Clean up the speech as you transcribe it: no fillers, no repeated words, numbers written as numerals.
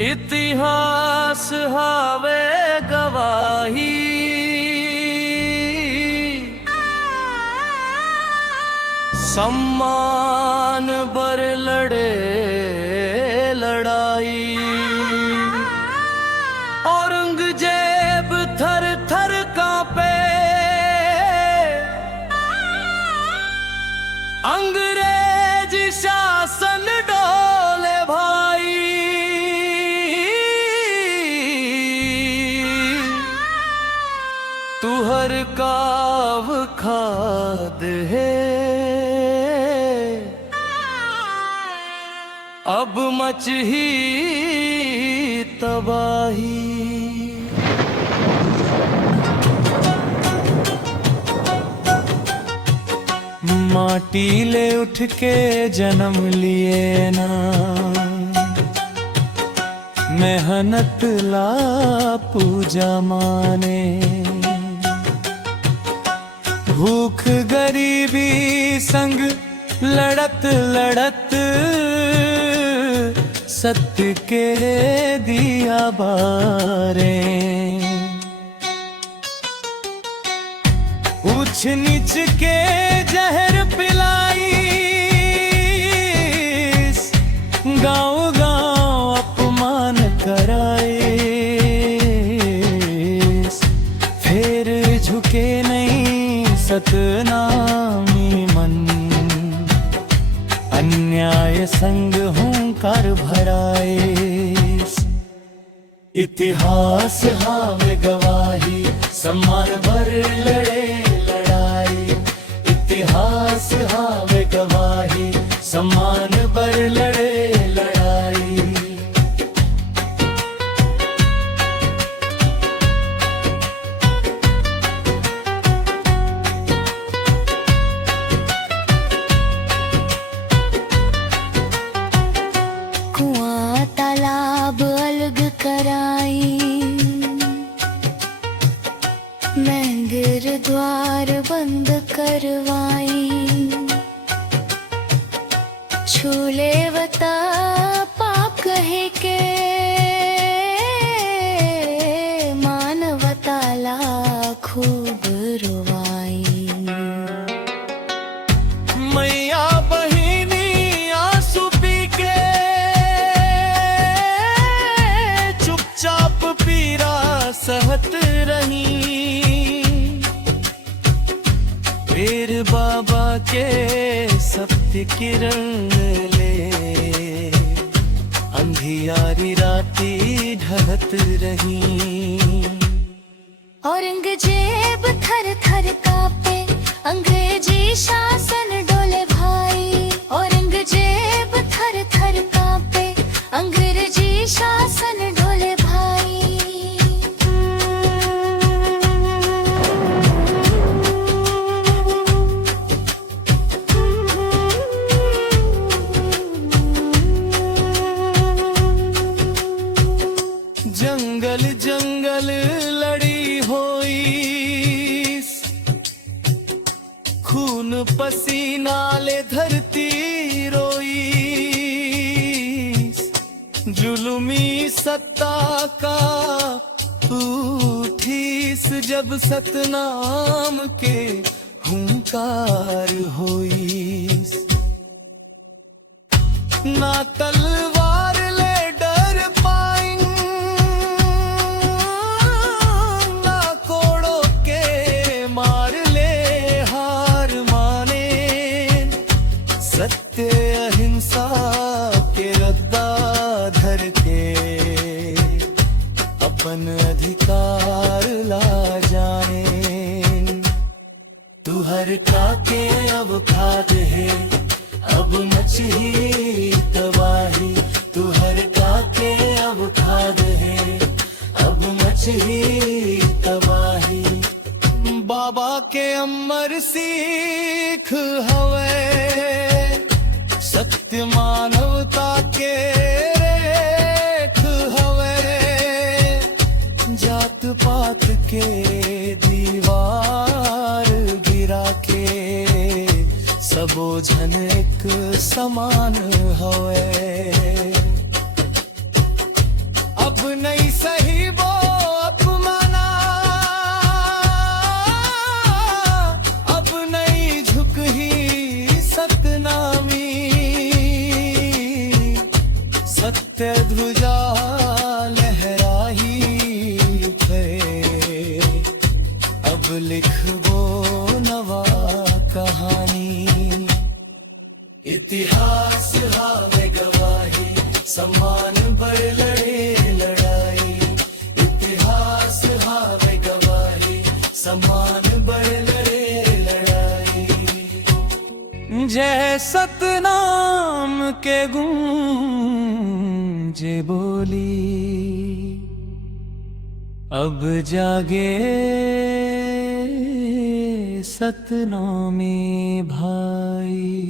इतिहास हावे गवाही, सम्मान बर लड़े लड़ाई। औरंगजेब थर थर कांपे, अंग्रेज शासन डोले भाई। तू हर काव खाद है, अब मच ही तबाही। माटी ले उठ के जन्म लिए ना, मेहनत ला पूजा माने। भूख गरीबी संग लड़त लड़त, सत्य के दिया बारे। ऊंच नीच के जहर पिलाई, गांव गांव अपमान कराए। फिर झुके नहीं सतनामी मन, अन्याय संग हुंकार भराए। इतिहास हावे गवाही, सम्मान भर लड़े लड़ाई। इतिहास हावे गवाही, सम्मान भर लड़े लड़ाई। कुआं तालाब अलग कराई, मंदिर द्वार बंद करवाई। छूले वता पाप कहे के, मानवता ला खूब रुवाई। मैया बहिनी आंसू पी के, चुपचाप पीरा सहत रही। फिर बाबा के सत्य किरण ले, अंधियारी राती ढलत रही। औरंगजेब थर थर कांपे, अंग्रेजी शासन डोले भाई। औरंगजेब थर थर कांपे, अंग्रेजी शासन डोले भाई। जंगल जंगल लड़ी होई, खून पसीना ले धरती रोई। जुल्मी सत्ता का उठीस, जब सतनाम के हुंकार होई। ना तलवार ले डर पाई, ना कोड़ों के मार ले हार माने। सत्य अहिंसा के रद्दा धर के, अपन अधिकार ला जाने। तू हर काके अब खाद है, अब मच ही तबाही। तू हर काके अब खाद है, अब मच ही तबाही। बाबा के अमर सीख हवे, सत्य मानवता के रेख हवे। जात पात के दीवार गिरा के, सबो झन एक समान हवे। नहीं सही वो अपमाना, अब नहीं झुक ही सतनामी, सत्य ध्वजा लहराई है, अब लिखवो नवा कहानी। इतिहास हावे गवाही, सम्मान बढ़ लड़े लड़ाई, इतिहास हावे गवाही, सम्मान बढ़ लड़े लड़ाई। जय सतनाम के गूंजे बोली, अब जागे सतनामी भाई।